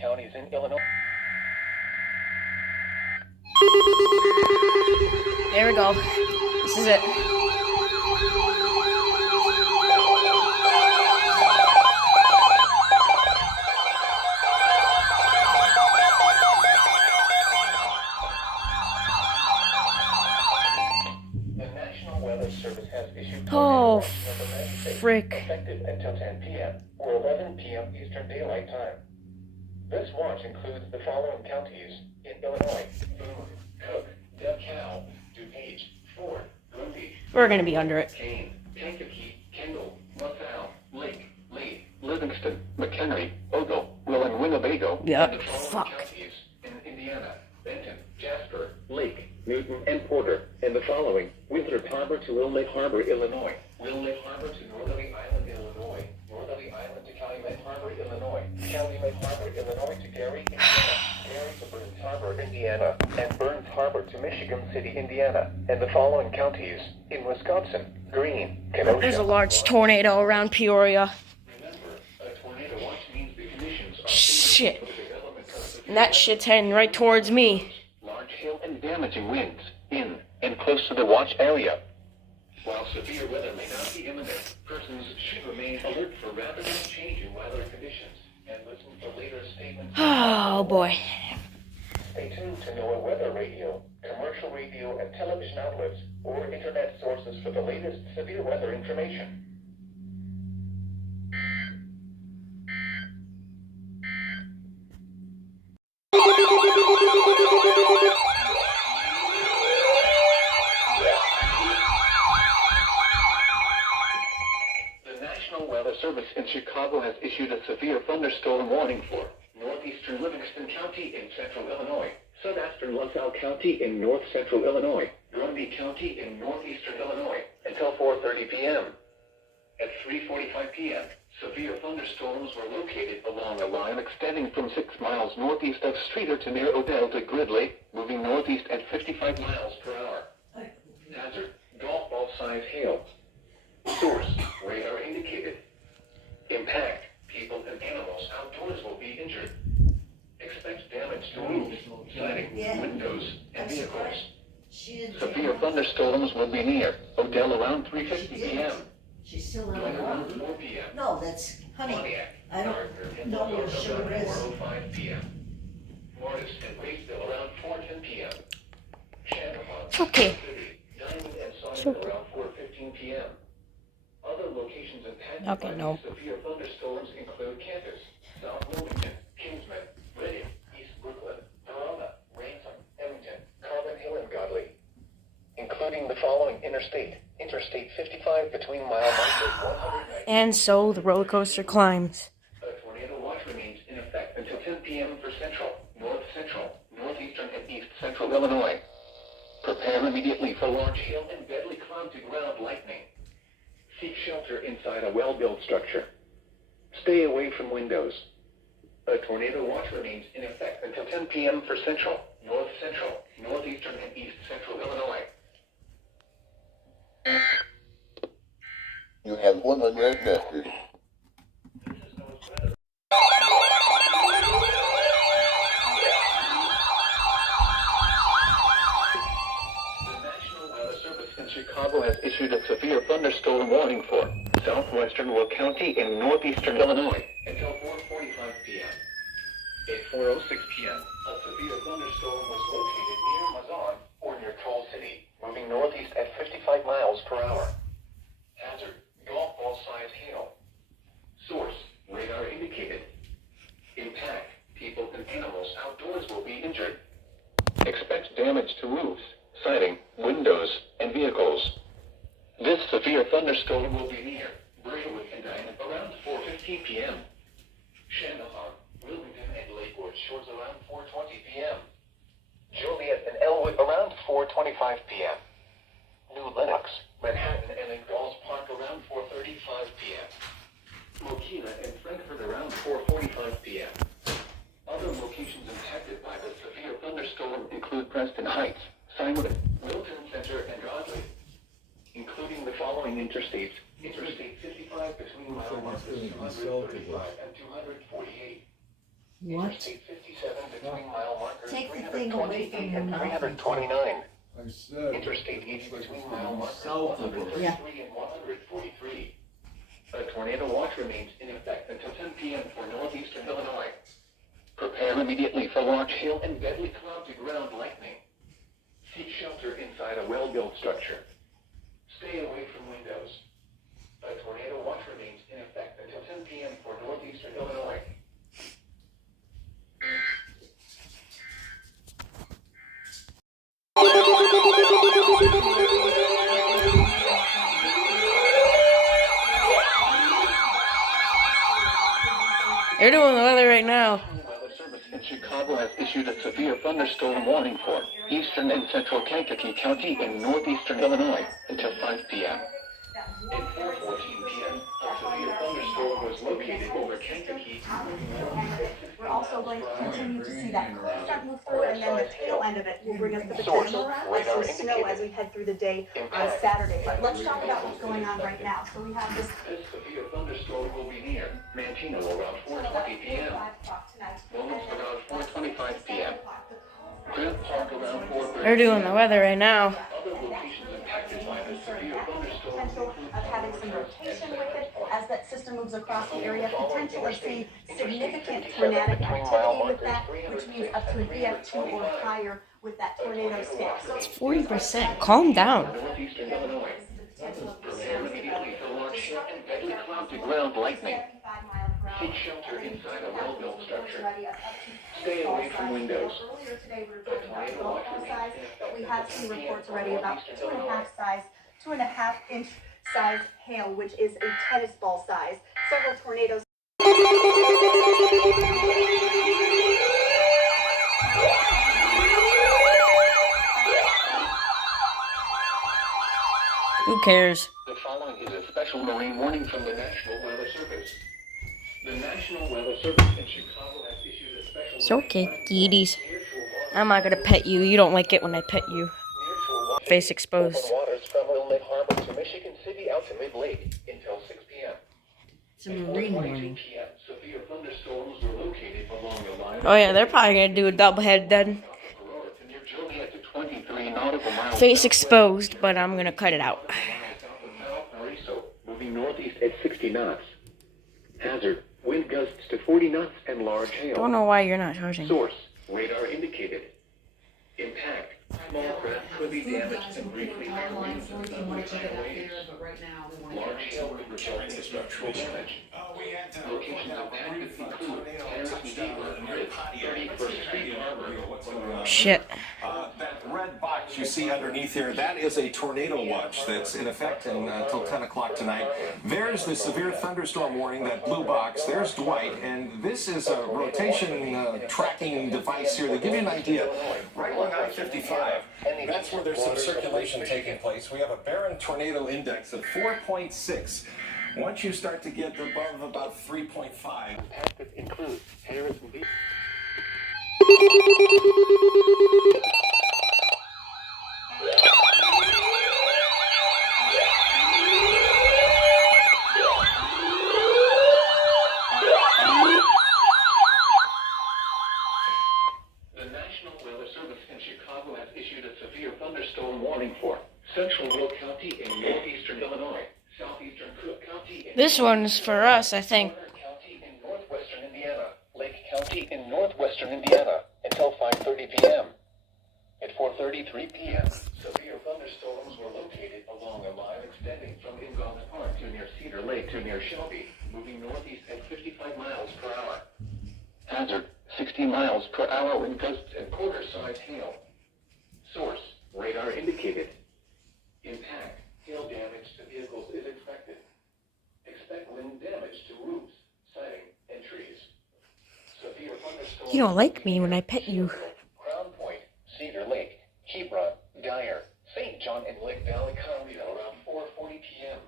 counties in Illinois. There we go. This is it. The National Weather Service has issued Oh, tornado frick. effective until 10 p.m. or 11 p.m. Eastern Daylight Time. This watch includes the following counties in Illinois: Boone, Cook, DeKalb, DuPage, Ford, Grundy, We're gonna be under it. Kane, Kankakee, Kendall, LaSalle, Lake, Lee, Livingston, McHenry, Ogle, Will, and Winnebago. Yep. And the following Fuck. counties in Indiana: Benton, Jasper, Lake, Newton, and Porter. And the following: Winthrop Harbor to Wilmette Harbor, Illinois; Wilmette Harbor to Northerly Island, Illinois; Northerly Island to Calumet Harbor, Illinois; Calumet Harbor, Illinois to Gary, Indiana; Gary to Burns Harbor, Indiana; and Burns Harbor to Michigan City, Indiana. And the following counties in Wisconsin: Greene, Kenosha. There's a large tornado around Peoria. Remember, a tornado watch means the conditions are Shit. for the development of And that shit's heading right towards me. large hail and damaging winds in and close to the watch area. While severe weather may not be imminent, persons should remain alert for rapidly changing weather conditions and listen for later statements. Oh boy. Stay tuned to NOAA Weather Radio, commercial radio and television outlets, or internet sources for the latest severe weather information. The National Weather Service in Chicago has issued a severe thunderstorm warning for northeastern Livingston County in central Illinois, southeastern LaSalle County in north central Illinois, Grundy County in northeastern Illinois, until 4:30 p.m. At 3:45 p.m., severe thunderstorms were located along a line extending from 6 miles northeast of Streator to near Odell to Gridley, moving northeast at 55 miles per hour. Hazard: golf ball size hail. Source: radar indicated. Impact: people and animals outdoors will be injured. Expect damage to roofs, siding, windows, and vehicles. Severe thunderstorms will be near Odell around 3:50 p.m. She's still on Glen the around road. 4 p.m. No, that's, honey, Pontiac, I don't Gardner, and know where Buffalo sugar around is. 4:05 p.m. Morris and Raceville around 4:10 p.m. Champaign, It's okay. City, Diamond, and It's Sonnet okay. around 4:15 p.m. Other locations impacted Okay, by no. severe thunderstorms include Campus, South Wilmington, Kingsman, Reading, East Brooklyn, Verona, Ransom, Emmington, Carbon Hill, and Godley. Including the following Interstate 55 between mile markers 190. And so the roller coaster climbs. A tornado watch remains in effect until 10 p.m. for central, north central, northeastern, and east central Illinois. Prepare immediately for large hail and deadly cloud-to-ground lightning. Seek shelter inside a well-built structure. Stay away from windows. A tornado watch remains in effect until 10 p.m. for central, north central, northeastern, and east central Illinois. You have 100 messages. Chicago has issued a severe thunderstorm warning for southwestern Will County in northeastern Illinois until 4:45 p.m. At 4:06 p.m., a severe thunderstorm was located near Mazon or near Troll City, moving northeast at 55 miles per hour. Hazard: golf ball size hail. Source: radar indicated. Impact: people and animals outdoors will be injured. Expect damage to roofs, siding, windows, and vehicles. This severe thunderstorm will be near Braidwood and Diamond around 4:15 p.m. Shandahan, Wilmington, and Lakewood Shores around 4:20 p.m. Joliet and Elwood around 4:25 p.m. New Lenox, Manhattan, and Ingles Park around 4:35 p.m. Mokina and Frankfurt around 4:45 p.m. Other locations impacted by the severe thunderstorm include Preston Heights, Simon, Wilton Center, and Godley, including the following interstates: Interstate 55 between mile markers 235 and 248, What? Interstate 57 between mile markers Take the thing away from 328 your and mouth. 329. I said. Interstate 80 between mile markers South of it. 133 and 143. A tornado watch remains in effect until 10 p.m. for northeastern Illinois. Prepare immediately for large hail and deadly cloud-to-ground lightning. Seek shelter inside a well-built structure. Stay away from windows. A tornado watch remains in effect until 10 p.m. for northeastern Illinois. They're doing the weather right now. Weather Service in Chicago has issued a severe thunderstorm warning for eastern and central Kankakee County in northeastern Illinois until 5 p.m. At 4:14 p.m., a severe thunderstorm was located over Kankakee. We're also going to continue to see that cold front move through, and then the tail end of it will bring us the potential of some snow as we head through the day on Saturday. But let's talk about what's going on right now. So we have this This severe thunderstorm will be near Mantino around 4:20 p.m. Moments around 4:25 p.m. Grant Park around 4:30. They're doing the weather right now. Other locations impacted by the severe thunderstorm potential of having some rotation with it as that system moves across the area, potential of seeing significant tornadic activity with that, which means up to an EF2 or higher with that tornado scale. So It's 40%. Calm down. northeastern Illinois. Prepare immediately for large hail and deadly cloud-to-ground lightning. Seek shelter inside a well-built structure. Stay away from windows. Earlier today, we were talking about golf ball size, but we have some reports already about 2.5 inch size hail, which is a tennis ball size. Several tornadoes. Who cares? The following is a special marine warning from the National Weather Service. The National Weather Service in Chicago has issued a special It's okay, kitties. I'm not gonna pet you. You don't like it when I pet you. Face exposed. Open waters from Wilmette Harbor to Michigan City out to mid-lake until 6 p.m. It's a marine 4:22 warning. p.m. Severe thunderstorms were located along the line. Oh yeah, they're probably gonna do a double head then. To near Joliet to 23 nautical miles. Face exposed, but I'm gonna cut it out. Moving northeast at 60 knots. Hazard, wind gusts to 40 knots and large hail. Don't know why you're not charging. Source, radar indicated. Impact, small craft could be damaged and briefly winds and subways and waves. Large hail could result in structural damage. Locations impacted include Harris and Deeper, 31st Street Harbor. Shit. That red box you see underneath here, that is a tornado watch that's in effect until 10 o'clock tonight. There's the severe thunderstorm warning, that blue box. There's Dwight, and this is a rotation tracking device here. They give you an idea. Right along I-55, that's where there's some circulation taking place. We have a barren tornado index of 4.6. Once you start to get above about 3.5. Impacted include Harris and Deeper. The National Weather Service in Chicago has issued a severe thunderstorm warning for central Will County in northeastern Illinois, southeastern Cook County in This one's for us, I think. Warner County in northwestern Indiana, Lake County in northwestern Indiana until 5:30 p.m. At 4:33 p.m., severe thunderstorms were located along a line extending from Ingalls Park to near Cedar Lake to near Shelby, moving northeast at 55 miles per hour. Hazard, 60 miles per hour wind gusts and quarter-size hail. Source, radar indicated. Impact, hail damage to vehicles is expected. Expect wind damage to roofs, siding, and trees. Severe thunderstorms. You don't like me when I pet you. Crown Point, Cedar Lake, Hebron, Dyer, St. John, and Lake Valley County at around 4:40 p.m.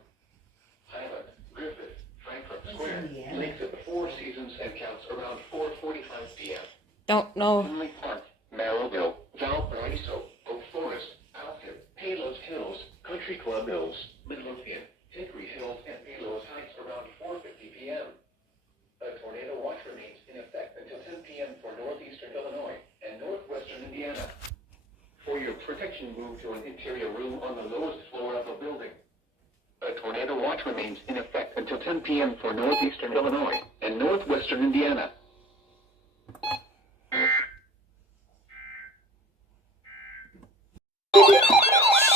Highland, Griffith, Franklin Square, Lakes of the Four Seasons and Counts around 4:45 p.m. Don't know. Finley Park, Marrowville, Valparaiso, Oak Forest, Alton, Palos Hills, Country Club Hills, Midlothian, Hickory Hills, and Palos Heights around 4:50 p.m. A tornado watch remains in effect until 10 p.m. moved to an interior room on the lowest floor of the building. A tornado watch remains in effect until 10 p.m. for northeastern Illinois and northwestern Indiana.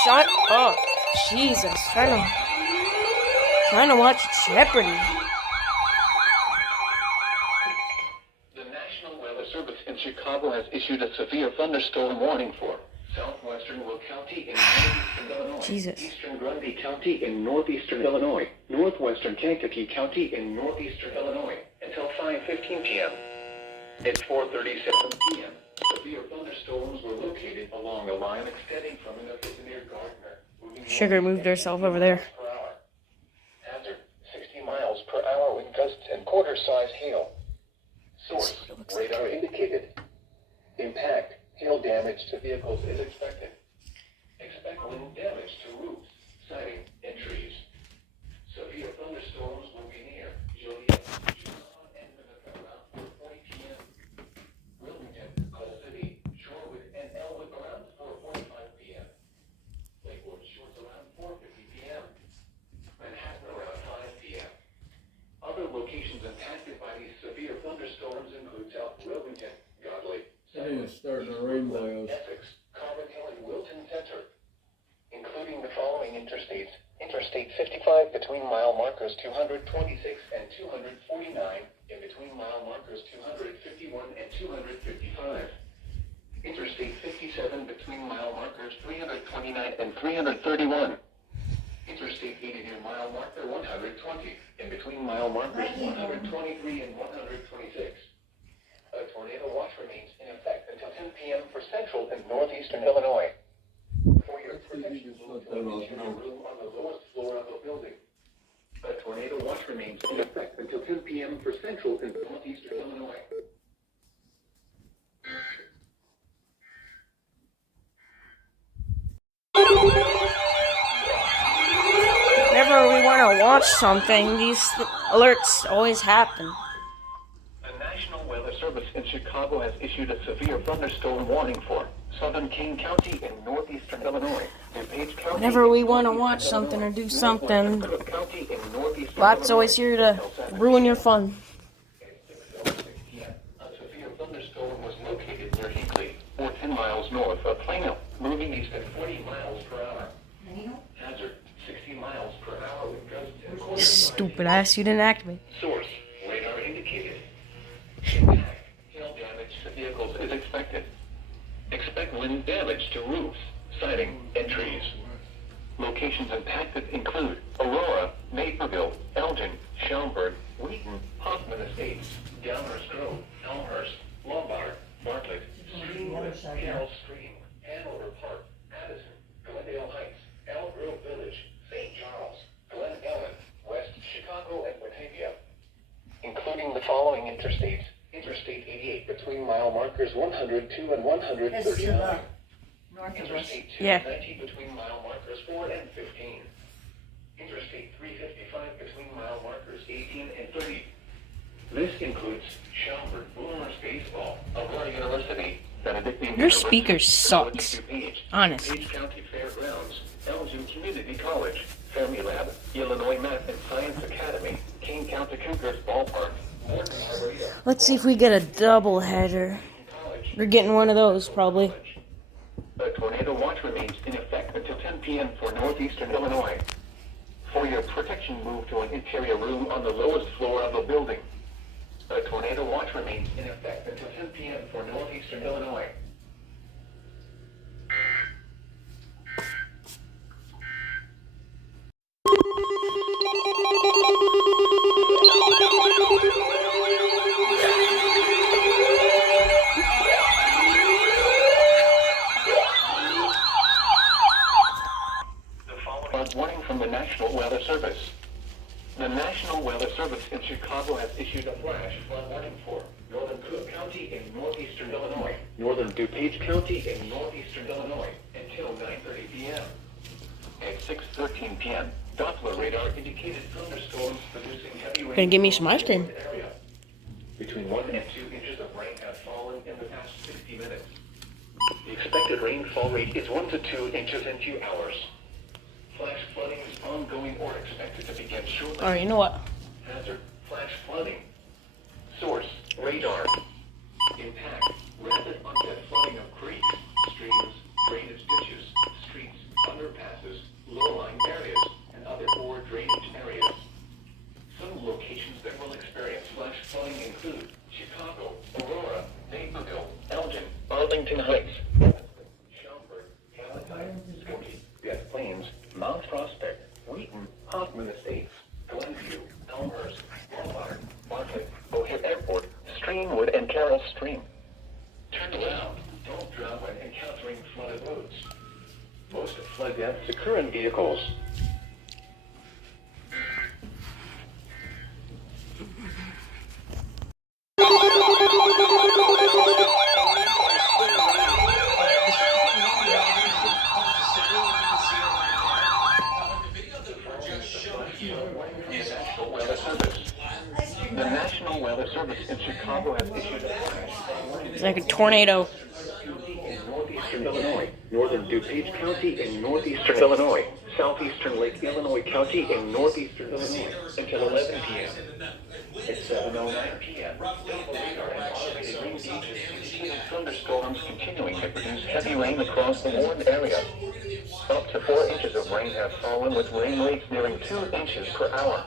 Shut up. Jesus. Trying to watch Jeopardy. The National Weather Service in Chicago has issued a severe thunderstorm warning for southwestern Will County in northeastern Illinois, Jesus. eastern Grundy County in northeastern Illinois, northwestern Kankakee County in northeastern Illinois until 5:15 p.m. At 4:37 p.m., severe thunderstorms were located along a line extending from Memphis near Gardner. Sugar moved herself over there. Per hour. Hazard 60 miles per hour with gusts and quarter-size hail. Source radar indicated. Impact hail damage to vehicles is expected. Expect wind damage to roofs, siding, and trees. Severe thunderstorms will be near Joliet, Tucson, and Minnesota around 4:40 p.m. Wilmington, Coal City, Shorewood, and Elwood around 4:45 p.m. Lakewood Shores around 4:50 p.m. Manhattan around 5 p.m. Other locations impacted by these severe thunderstorms include South Wilmington, Godley, It's starting to rain by us. Essex, Carbon Hill, and Wilton Center, including the following interstates. Interstate 55 between mile markers 226 and 249, in between mile markers 251 and 255. Interstate 57 between mile markers 329 and 331. Interstate 80 near mile marker 120, in between mile markers 123 and 126. A tornado watch remains in effect until 10 p.m. for central and northeastern Illinois. For your protection, move to an interior room on the lowest floor of the building. A tornado watch remains in effect until 10 p.m. for central and northeastern Illinois. Whenever we want to watch something, these alerts always happen. The National Weather Service in Chicago has issued a severe thunderstorm warning for southern King County and northeastern Illinois. DuPage County Whenever we want to watch something or do something, Cook County and northeastern Bot's Illinois always here to ruin your fun. At 6:06 p.m., a severe thunderstorm was located near Hinkley, or 10 miles north of Plano, moving east at 40 miles per hour. Hazard 60 miles per hour with gusts and quarter-size Stupid ass, you didn't activate. Source radar indicated. Impact hail damage to vehicles is expected. Expect wind damage to roofs, siding, and trees. Locations impacted include Aurora, Naperville, Elgin, Schaumburg, Wheaton, Hoffman Estates, Downhurst Grove, Elmhurst, Lombard, Bartlett, Streamwood, Carroll Stream, Hanover Park, Addison, Glendale Heights, Elm Grove Village, St. Charles, Glen Ellen, West Chicago, and Batavia, including the following interstates. Interstate 88 between mile markers 102 and 139. That's to the north of us. Interstate Yeah. 290 between mile markers 4 and 15. Interstate 355 between mile markers 18 and 30. This includes Schaumburg, Boomers Baseball, Aurora University, Benedictine Your University, speaker sucks. DuPage, Honest. DuPage County Fairgrounds, Elgin Community College, Fermilab, Illinois Math and Science Academy, King County Cougars Ballpark, Morton Arboretum, Let's see if we get a double header. College. We're getting one of those, probably. A tornado watch remains in effect until 10 p.m. for northeastern Illinois. For your protection, move to an interior room on the lowest floor of the building. A tornado watch remains in effect until 10 p.m. for northeastern Illinois. A warning from the National Weather Service. The National Weather Service in Chicago has issued a flash flood warning for northern Cook County in northeastern Illinois, northern DuPage County in northeastern Illinois until 9:30 p.m. At 6:13 p.m., Doppler radar indicated thunderstorms producing heavy rain. Gonna give me some ice cream. in the area. Between 1 and 2 inches of rain have fallen in the past 60 minutes. The expected rainfall rate is 1 to 2 inches in 2 hours. Flash flooding is ongoing or expected to begin shortly. Alright, you know what? Hazard, flash flooding. Source, radar. Impact, rapid onset flooding of creeks, streams, drainage ditches, streets, underpasses, low-lying areas, and other poor drainage areas. Some locations that will experience flash flooding include Chicago, Aurora, Naperville, Elgin, Arlington Heights, Schaumburg, Palatine, Skokie, Des Plaines, Mount Prospect, Wheaton, Hoffman Estates, Glenview, Elmhurst, Walmart, Bartlett, O'Hare Airport, Streamwood, and Carroll Stream. Turn around. Don't drown when encountering flooded roads. Most flood deaths occur in vehicles. The National Weather Service in Chicago has issued a flash. It's like a tornado. In northeastern Illinois, northern DuPage County in northeastern Illinois, southeastern Lake Illinois County in northeastern Illinois until 11 p.m. At 7:09 p.m., double radar and automated rain gauges indicate thunderstorms continuing to produce heavy rain across the Warren area. Up to 4 inches of rain have fallen, with rain rates nearing 2 inches per hour.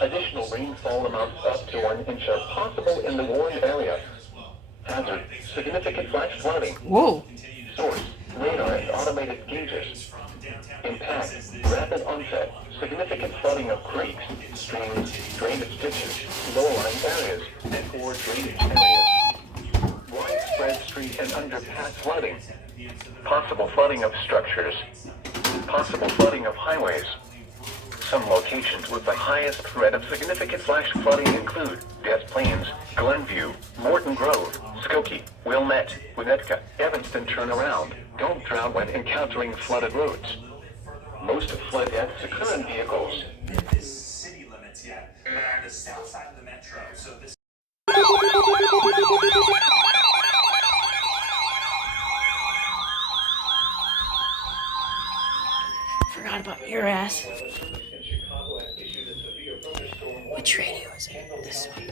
Additional rainfall amounts up to 1 inch are possible in the Warren area. Hazard, significant flash flooding. Whoa. Source, radar and automated gauges. Impact, rapid onset, significant flooding of creeks, streams, drainage ditches, low-lying areas, and poor drainage areas. Widespread street and underpass flooding. Possible flooding of structures. Possible flooding of highways. Some locations with the highest threat of significant flash flooding include Des Plaines, Glenview, Morton Grove, Skokie, Wilmette, Winnetka, Evanston. Turnaround. Don't drown when encountering flooded roads. Most flood deaths occur in vehicles. City limits yet, but on the south side of the metro, so this. Forgot about your ass. Which radio is it? This one.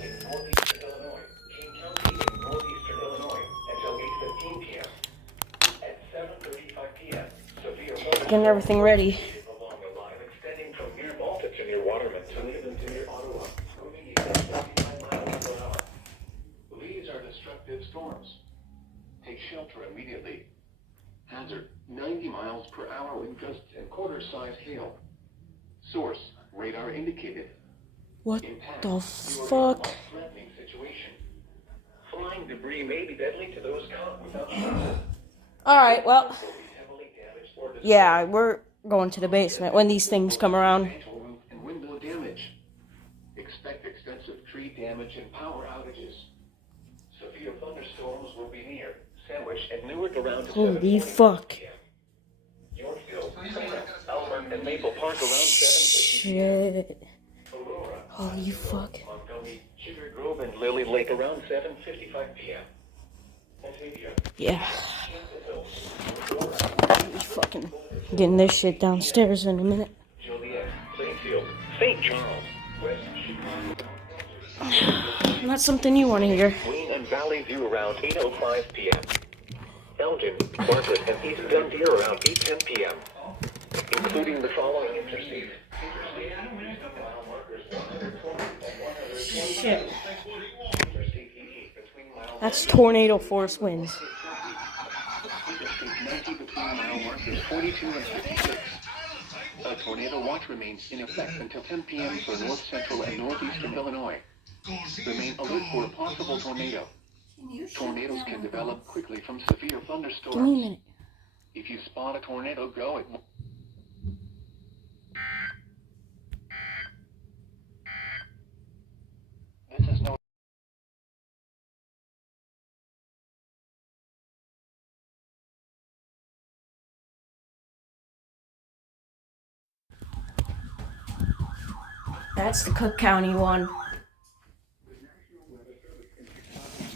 Getting everything ready. These are destructive storms. Take shelter immediately. Hazard, 90 miles per hour with gusts and quarter-size hail. Source, radar indicated. What Impact, the you are in a fuck? life-threatening situation. Flying debris may be deadly to those caught without shelter. Alright, well, Heavily damaged or destroyed. yeah, we're going to the basement when these things come around. Roof and window damage. Expect extensive tree damage and power outages. Severe thunderstorms will be near Sandwich and Newark around Holy 7:45 fuck. p.m. Yorkville, Salem, Elmer, and Maple Park around 7:50 p.m. Shit. Aurora, Holy fuck. Montgomery, Sugar Grove, and Lily Lake around 7:55 p.m. Batavia, Yeah. Chantilly, Be fucking getting this shit downstairs in a minute. Joliet, Plainfield, St. Charles, West Chicago. Not something you want to hear. Queen and Valley View around 8:05 p.m. Elgin, Bartlett, and East Dundee around 8:10 p.m. Including the following interstates. Mile markers 120 and 120. Shit. Interstate 88 between mile That's tornado force winds. Interstate 90 between mile markers 42 and 56. A tornado watch remains in effect until 10 p.m. for north central and northeastern Illinois. Remain alert for a possible tornado. Tornadoes can develop quickly from severe Give me a thunderstorms. minute. If you spot a tornado, go at This is no That's the Cook County one.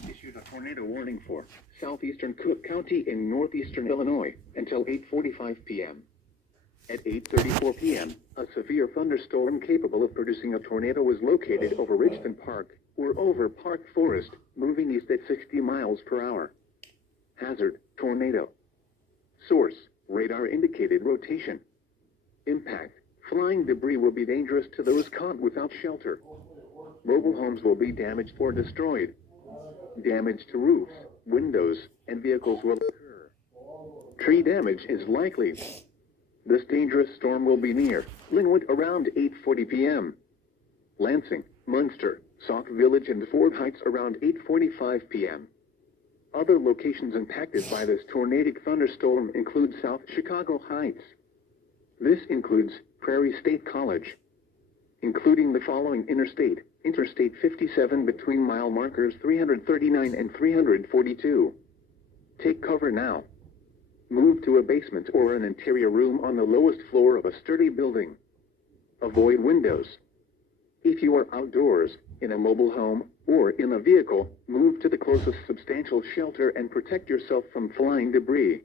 issued a tornado warning for southeastern Cook County in northeastern Illinois until 8:45 p.m. At 8:34 p.m., a severe thunderstorm capable of producing a tornado was located over Richmond Park or over Park Forest, moving east at 60 miles per hour. Hazard, tornado. Source, radar indicated rotation. Impact, flying debris will be dangerous to those caught without shelter. Mobile homes will be damaged or destroyed. Damage to roofs, windows, and vehicles will occur. Tree damage is likely. This dangerous storm will be near Linwood around 8:40 p.m. Lansing, Munster, Sauk Village, and Ford Heights around 8:45 p.m. Other locations impacted by this tornadic thunderstorm include South Chicago Heights. This includes Prairie State College, including the following Interstate 57 between mile markers 339 and 342. Take cover now. Move to a basement or an interior room on the lowest floor of a sturdy building. Avoid windows. If you are outdoors, in a mobile home, or in a vehicle, move to the closest substantial shelter and protect yourself from flying debris.